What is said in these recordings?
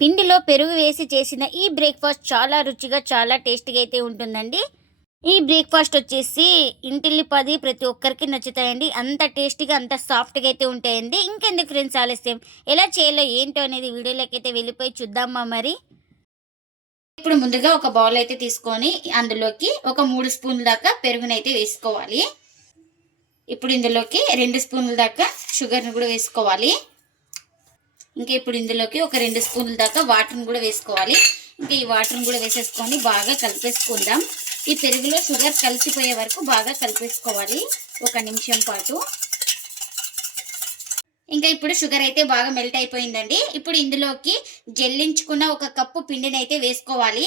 పిండిలో పెరుగు వేసి చేసిన ఈ బ్రేక్ఫాస్ట్ చాలా రుచిగా చాలా టేస్టీగా అయితే ఉంటుందండి. ఈ బ్రేక్ఫాస్ట్ వచ్చేసి ఇంటిల్లిపాది ప్రతి ఒక్కరికి నచ్చుతాయండి. అంత టేస్టీగా అంత సాఫ్ట్గా అయితే ఉంటాయండి. ఇంకెందుకు ఫ్రెండ్స్ ఆలస్యం, ఎలా చేయాలో ఏంటో అనేది వీడియోలోకి అయితే వెళ్ళిపోయి చూద్దామా మరి. ఇప్పుడు ముందుగా ఒక బౌల్ అయితే తీసుకొని అందులోకి ఒక 3 స్పూన్ల దాకా పెరుగునైతే వేసుకోవాలి. ఇప్పుడు ఇందులోకి 2 స్పూన్ల దాకా షుగర్ని కూడా వేసుకోవాలి. ఇంకా ఇప్పుడు ఇందులోకి ఒక 2 స్పూన్ల దాకా వాటర్ని కూడా వేసుకోవాలి. ఇంకా ఈ వాటర్ని కూడా వేసేసుకొని బాగా కలిపేసుకుందాం. ఈ పెరుగులో షుగర్ కలిసిపోయే వరకు బాగా కలిపేసుకోవాలి 1 నిమిషం పాటు. ఇంకా ఇప్పుడు షుగర్ అయితే బాగా మెల్ట్ అయిపోయిందండి. ఇప్పుడు ఇందులోకి జల్లించుకున్న 1 కప్పు పిండిని అయితే వేసుకోవాలి.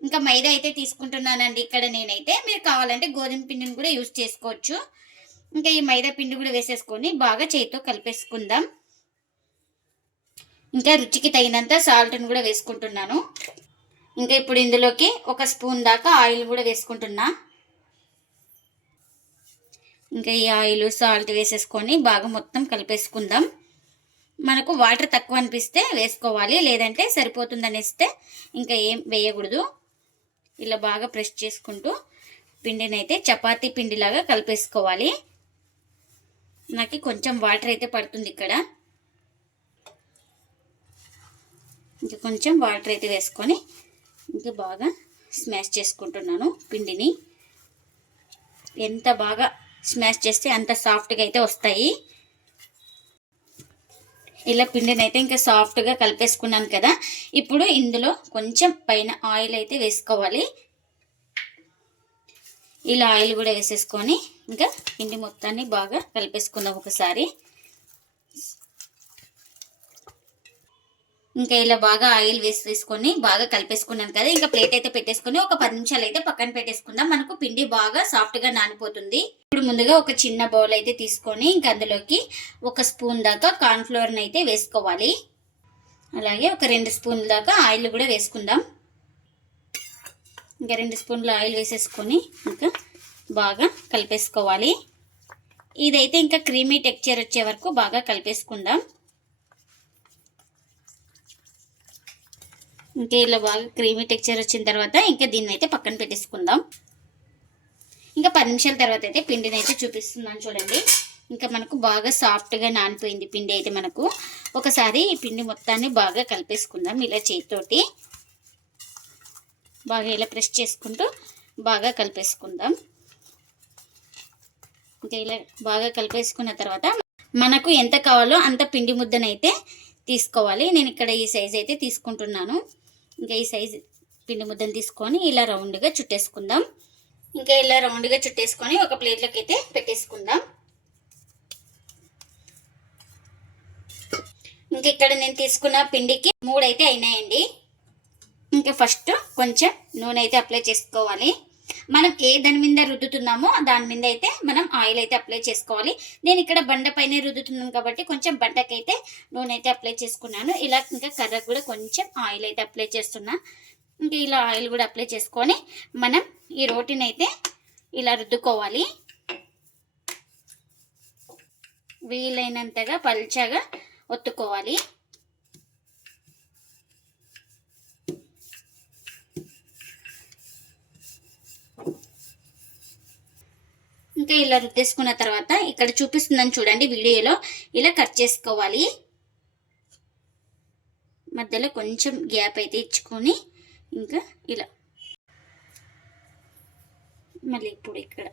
ఇంకా మైదా అయితే తీసుకుంటున్నానండి ఇక్కడ నేనైతే. మీరు కావాలంటే గోధుమ పిండిని కూడా యూజ్ చేసుకోవచ్చు. ఇంకా ఈ మైదా పిండి కూడా వేసేసుకొని బాగా చేతితో కలిపేసుకుందాం. ఇంకా రుచికి తగినంత సాల్ట్ని కూడా వేసుకుంటున్నాను. ఇంకా ఇప్పుడు ఇందులోకి 1 స్పూన్ దాకా ఆయిల్ కూడా వేసుకుంటున్నా. ఇంకా ఈ ఆయిల్ సాల్ట్ వేసేసుకొని బాగా మొత్తం కలిపేసుకుందాం. మనకు వాటర్ తక్కువ అనిపిస్తే వేసుకోవాలి, లేదంటే సరిపోతుందని ఇస్తే ఇంకా ఏం వేయకూడదు. ఇలా బాగా ప్రెస్ చేసుకుంటూ పిండిని అయితే చపాతీ పిండిలాగా కలిపేసుకోవాలి. నాకు కొంచెం వాటర్ అయితే పడుతుంది ఇక్కడ. ఇంకా కొంచెం వాటర్ అయితే వేసుకొని ఇంకా బాగా స్మాష్ చేసుకుంటున్నాను పిండిని. ఎంత బాగా స్మాష్ చేస్తే అంత సాఫ్ట్గా అయితే వస్తాయి. ఇలా పిండిని అయితే ఇంకా సాఫ్ట్గా కలిపేసుకున్నాను కదా. ఇప్పుడు ఇందులో కొంచెం పైన ఆయిల్ అయితే వేసుకోవాలి. ఇలా ఆయిల్ కూడా వేసేసుకొని ఇంకా పిండి మొత్తాన్ని బాగా కలిపేసుకుందాం ఒకసారి. ఇంకా ఇలా బాగా ఆయిల్ వేసుకొని బాగా కలిపేసుకున్నాను కదా. ఇంకా ప్లేట్ అయితే పెట్టేసుకొని ఒక 10 నిమిషాలు అయితే పక్కన పెట్టేసుకుందాం. మనకు పిండి బాగా సాఫ్ట్గా నానిపోతుంది. ఇప్పుడు ముందుగా ఒక చిన్న బౌల్ అయితే తీసుకొని ఇంకా అందులోకి 1 స్పూన్ దాకా కార్న్ఫ్లోర్ని అయితే వేసుకోవాలి. అలాగే ఒక 2 స్పూన్ల దాకా ఆయిల్ కూడా వేసుకుందాం. ఇంకా 2 స్పూన్ల ఆయిల్ వేసేసుకొని ఇంకా బాగా కలిపేసుకోవాలి. ఇదైతే ఇంకా క్రీమీ టెక్స్చర్ వచ్చే వరకు బాగా కలిపేసుకుందాం. ఇంకా ఇలా బాగా క్రీమీ టెక్స్చర్ వచ్చిన తర్వాత ఇంకా దీన్ని అయితే పక్కన పెట్టేసుకుందాం. ఇంకా 10 నిమిషాల తర్వాత అయితే పిండిని అయితే చూపిస్తున్నాను చూడండి. ఇంకా మనకు బాగా సాఫ్ట్గా నానిపోయింది పిండి అయితే. మనకు ఒకసారి ఈ పిండి మొత్తాన్ని బాగా కలిపేసుకుందాం. ఇలా చేతితోటి బాగా ఇలా ప్రెస్ చేసుకుంటూ బాగా కలిపేసుకుందాం. ఇంకా ఇలా బాగా కలిపేసుకున్న తర్వాత మనకు ఎంత కావాలో అంత పిండి ముద్దనైతే తీసుకోవాలి. నేను ఇక్కడ ఈ సైజ్ అయితే తీసుకుంటున్నాను. ఇంకా ఈ సైజు పిండి ముద్దను తీసుకొని ఇలా రౌండ్గా చుట్టేసుకుందాం. ఇంకా ఇలా రౌండ్గా చుట్టేసుకొని ఒక ప్లేట్లోకి అయితే పెట్టేసుకుందాం. ఇంకా ఇక్కడ నేను తీసుకున్న పిండికి 3 అయితే అయినాయండి. ఇంకా ఫస్ట్ కొంచెం నూనె అయితే అప్లై చేసుకోవాలి. మనం ఏ దాని మీద రుద్దుతున్నామో దాని మీద అయితే మనం ఆయిల్ అయితే అప్లై చేసుకోవాలి. నేను ఇక్కడ బండ పైన రుద్దుతున్నాను కాబట్టి కొంచెం బండకైతే నూనె అయితే అప్లై చేసుకున్నాను. ఇలా ఇంకా కర్రకు కూడా కొంచెం ఆయిల్ అయితే అప్లై చేస్తున్నా. ఇంకా ఇలా ఆయిల్ కూడా అప్లై చేసుకొని మనం ఈ రోటిని అయితే ఇలా రుద్దుకోవాలి. వీలైనంతగా పల్చగా ఒత్తుకోవాలి. ఇంకా ఇలా రుద్దేసుకున్న తర్వాత ఇక్కడ చూపిస్తుందని చూడండి వీడియోలో, ఇలా కట్ చేసుకోవాలి. మధ్యలో కొంచెం గ్యాప్ అయితే ఇచ్చుకొని ఇంకా ఇలా మళ్ళీ ఇప్పుడు ఇక్కడ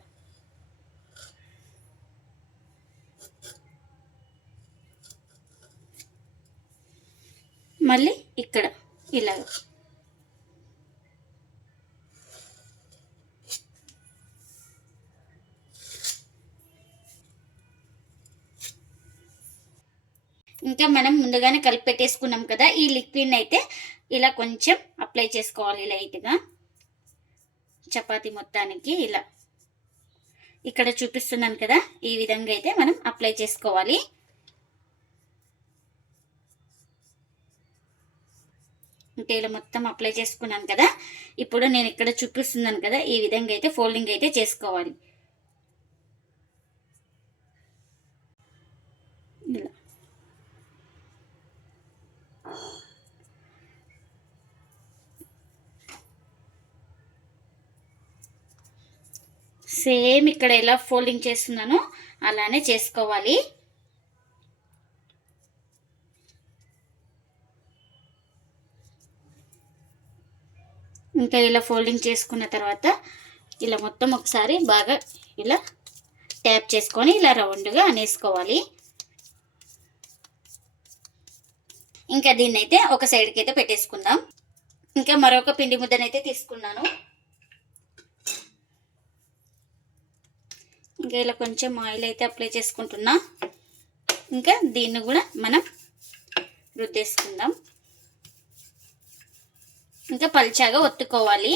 మళ్ళీ ఇక్కడ ఇలా ఇంకా మనం ముందుగానే కలిపి పెట్టేసుకున్నాం కదా. ఈ లిక్విడ్ అయితే ఇలా కొంచెం అప్లై చేసుకోవాలి లైట్గా చపాతీ మొత్తానికి. ఇలా ఇక్కడ చూపిస్తున్నాను కదా, ఈ విధంగా అయితే మనం అప్లై చేసుకోవాలి. ఇంకా ఇలా మొత్తం అప్లై చేసుకున్నాను కదా. ఇప్పుడు నేను ఇక్కడ చూపిస్తున్నాను కదా, ఈ విధంగా అయితే ఫోల్డింగ్ అయితే చేసుకోవాలి. ఇలా సేమ్ ఇక్కడ ఎలా ఫోల్డింగ్ చేస్తున్నానో అలానే చేసుకోవాలి. ఇంకా ఇలా ఫోల్డింగ్ చేసుకున్న తర్వాత ఇలా మొత్తం ఒకసారి బాగా ఇలా ట్యాప్ చేసుకొని ఇలా రౌండ్గా అనేసుకోవాలి. ఇంకా దీన్ని అయితే ఒక సైడ్కి అయితే పెట్టేసుకుందాం. ఇంకా మరొక పిండి ముద్దనైతే తీసుకున్నాను. ఇంకా ఇలా కొంచెం ఆయిల్ అయితే అప్లై చేసుకుంటున్నా. ఇంకా దీన్ని కూడా మనం రుద్దేసుకుందాం. ఇంకా పల్చాగా ఒత్తుకోవాలి,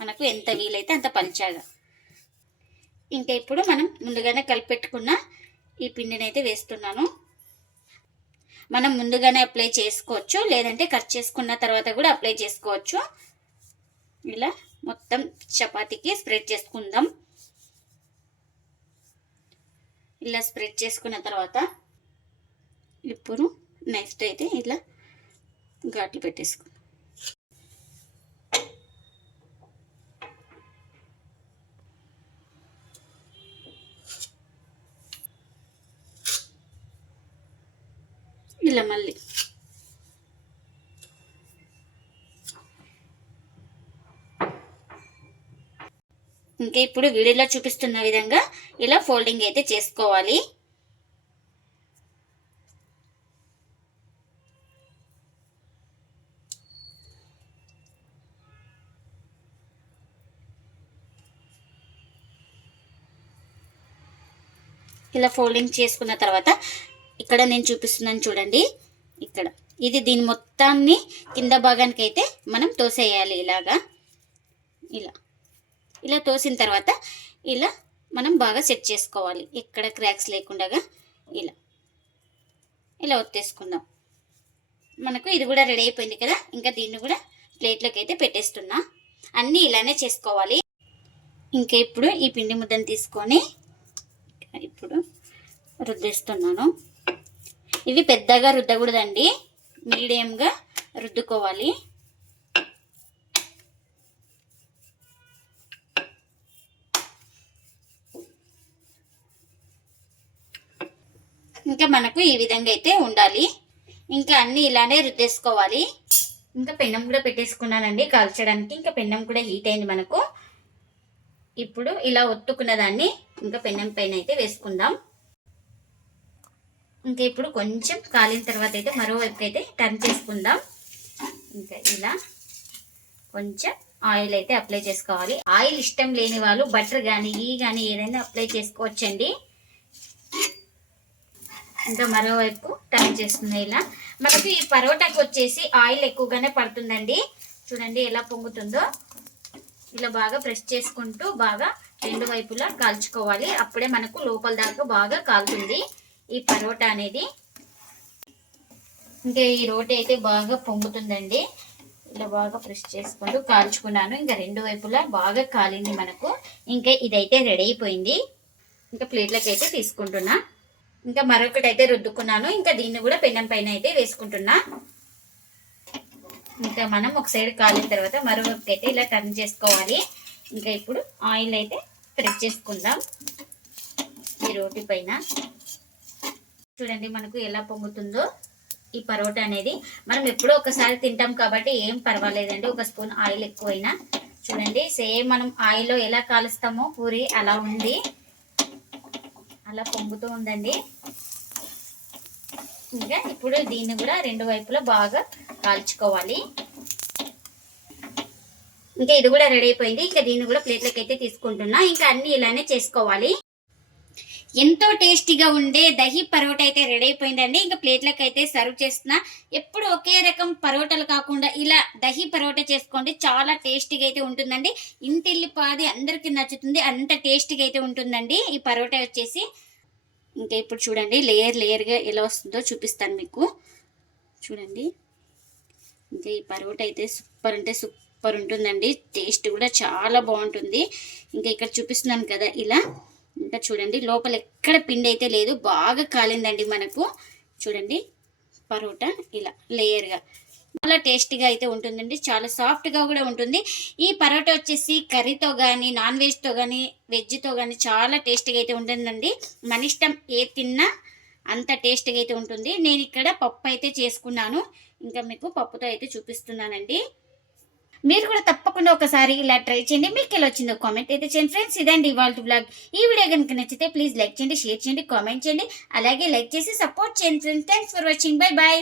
మనకు ఎంత వీలైతే అంత పల్చాగా. ఇంకా ఇప్పుడు మనం ముందుగానే కలిపెట్టుకున్న ఈ పిండిని అయితే వేస్తున్నాను. మనం ముందుగానే అప్లై చేసుకోవచ్చు, లేదంటే కట్ చేసుకున్న తర్వాత కూడా అప్లై చేసుకోవచ్చు. ఇలా మొత్తం చపాతీకి స్ప్రెడ్ చేసుకుందాం. ఇలా స్ప్రెడ్ చేసుకున్న తర్వాత ఇప్పుడు నైఫ్తో అయితే ఇలా ఘాట్లు పెట్టేసుకుందాం. ఇలా మళ్ళీ ఇంకా ఇప్పుడు వీడియోలో చూపిస్తున్న విధంగా ఇలా ఫోల్డింగ్ అయితే చేసుకోవాలి. ఇలా ఫోల్డింగ్ చేసుకున్న తర్వాత ఇక్కడ నేను చూపిస్తున్నాను చూడండి, ఇక్కడ ఇది దీని మొత్తాన్ని కింద భాగానికి అయితే మనం తోసేయాలి. ఇలాగా ఇలా ఇలా తోసిన తర్వాత ఇలా మనం బాగా సెట్ చేసుకోవాలి, ఎక్కడ క్రాక్స్ లేకుండా ఇలా ఇలా ఒత్తేసుకుందాం. మనకు ఇది కూడా రెడీ అయిపోయింది కదా. ఇంకా దీన్ని కూడా ప్లేట్లోకి అయితే పెట్టేస్తున్నా. అన్నీ ఇలానే చేసుకోవాలి. ఇంకా ఇప్పుడు ఈ పిండి ముద్దను తీసుకొని ఇప్పుడు రుద్దేస్తున్నాను. ఇవి పెద్దగా రుద్దకూడదండి, మీడియంగా రుద్దుకోవాలి. ఇంకా మనకు ఈ విధంగా అయితే ఉండాలి. ఇంకా అన్నీ ఇలానే రుద్దేసుకోవాలి. ఇంకా పెన్నం కూడా పెట్టేసుకున్నానండి కాల్చడానికి. ఇంకా పెన్నం కూడా హీట్ అయింది మనకు. ఇప్పుడు ఇలా ఒత్తుకున్న దాన్ని ఇంకా పెన్నం పైన అయితే వేసుకుందాం. ఇంకా ఇప్పుడు కొంచెం కాలిన తర్వాత అయితే మరోవైపు అయితే టర్న్ చేసుకుందాం. ఇంకా ఇలా కొంచెం ఆయిల్ అయితే అప్లై చేసుకోవాలి. ఆయిల్ ఇష్టం లేని వాళ్ళు బటర్ కానీ కానీ ఏదైనా అప్లై చేసుకోవచ్చండి. ఇంకా మరోవైపు టర్న్ చేస్తుంది. ఇలా మనకు ఈ పరోటాకి వచ్చేసి ఆయిల్ ఎక్కువగానే పడుతుందండి. చూడండి ఎలా పొంగుతుందో. ఇలా బాగా ప్రెస్ చేసుకుంటూ బాగా రెండు వైపులా కాల్చుకోవాలి. అప్పుడే మనకు లోపల దాకా బాగా కాలుతుంది ఈ పరోటా అనేది. ఇంకా ఈ రోటీ అయితే బాగా పొంగుతుందండి. ఇలా బాగా ప్రెస్ చేసుకుంటూ కాల్చుకున్నాను. ఇంకా రెండు వైపులా బాగా కాలింది మనకు. ఇంకా ఇదైతే రెడీ అయిపోయింది. ఇంకా ప్లేట్లకి అయితే తీసుకుంటున్నా. ఇంకా మరొకటి అయితే రుద్దుకున్నాను. ఇంకా దీన్ని కూడా పెన్నం పైన అయితే వేసుకుంటున్నా. ఇంకా మనం ఒక సైడ్ కాలిన తర్వాత మరొకటి అయితే ఇలా టర్న్ చేసుకోవాలి. ఇంకా ఇప్పుడు ఆయిల్ అయితే స్ప్రెడ్ చేసుకుందాం ఈ రోటీ పైన. చూడండి మనకు ఎలా పొంగుతుందో ఈ పరోటా అనేది. మనం ఎప్పుడో ఒకసారి తింటాం కాబట్టి ఏం పర్వాలేదండి, ఒక స్పూన్ ఆయిల్ ఎక్కువైనా. చూడండి సేమ్ మనం ఆయిల్లో ఎలా కాలుస్తామో పూరి అలా ఉంది, అలా పొంగుతూ ఉందండి. ఇంకా ఇప్పుడు దీన్ని కూడా రెండు వైపులా బాగా కాల్చుకోవాలి. ఇంకా ఇది కూడా రెడీ అయిపోయింది. ఇంకా దీన్ని కూడా ప్లేట్లోకి అయితే తీసుకుంటున్నా. ఇంకా అన్ని ఇలానే చేసుకోవాలి. ఎంతో టేస్టీగా ఉండే దహి పరోటా అయితే రెడీ అయిపోయిందండి. ఇంకా ప్లేట్లకు అయితే సర్వ్ చేస్తున్నా. ఎప్పుడు ఒకే రకం పరోటాలు కాకుండా ఇలా దహి పరోటా చేసుకోండి, చాలా టేస్టీగా అయితే ఉంటుందండి. ఇంటిల్లిపాది అందరికీ నచ్చుతుంది, అంత టేస్టీగా అయితే ఉంటుందండి ఈ పరోటా వచ్చేసి. ఇంకా ఇప్పుడు చూడండి లేయర్గా ఎలా వస్తుందో చూపిస్తాను మీకు. చూడండి ఇంకా ఈ పరోటా అయితే సూపర్ అంటే సూపర్ ఉంటుందండి. టేస్ట్ కూడా చాలా బాగుంటుంది. ఇంకా ఇక్కడ చూపిస్తున్నాను కదా ఇలా. ఇంకా చూడండి లోపల ఎక్కడ పిండి అయితే లేదు, బాగా కాలిందండి మనకు. చూడండి పరోటా ఇలా లేయర్గా చాలా టేస్టీగా అయితే ఉంటుందండి. చాలా సాఫ్ట్‌గా గూడా ఉంటుంది. ఈ పరోటా వచ్చేసి కర్రీతో గానీ, నాన్ వెజ్‌తో గానీ, వెజ్‌తో గానీ చాలా టేస్టీగా అయితే ఉంటుందండి. మనిష్టం ఏది తిన్నా అంత టేస్టీగా అయితే ఉంటుంది. నేనిక్కడ పప్పు అయితే చేసుకున్నాను. ఇంకా మీకు పప్పుతో అయితే చూపిస్తున్నానండి. మీరు కూడా తప్పకుండా ఒకసారి ఇలా ట్రై చేయండి. మీకెలా వచ్చిందో కామెంట్ అయితే చేయండి ఫ్రెండ్స్. ఇదండి ఇవాల్టి వ్లాగ్. ఈ వీడియో గనుక నచ్చితే ప్లీజ్ లైక్ చేయండి, షేర్ చేయండి, కామెంట్ చేయండి. అలాగే లైక్ చేసి సపోర్ట్ చేయండి friends. Thanks for watching. By by.